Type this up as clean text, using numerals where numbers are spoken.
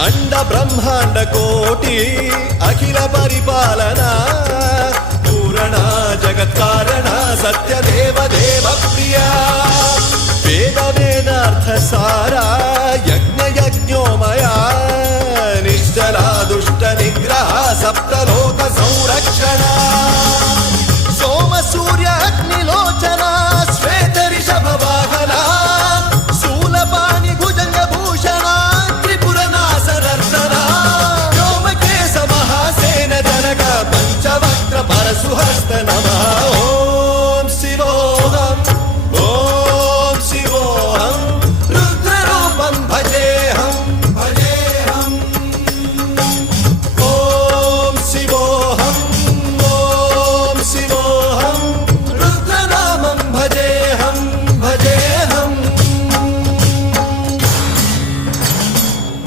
अंड ब्रह्मांड कोटि अखिल परिपालना पूरणा जगत्कारणा सत्यदेव देव प्रिया वेद वेदार्थ सारा यज्ञ यज्ञोमया निश्चला दुष्ट निग्रह सप्तलो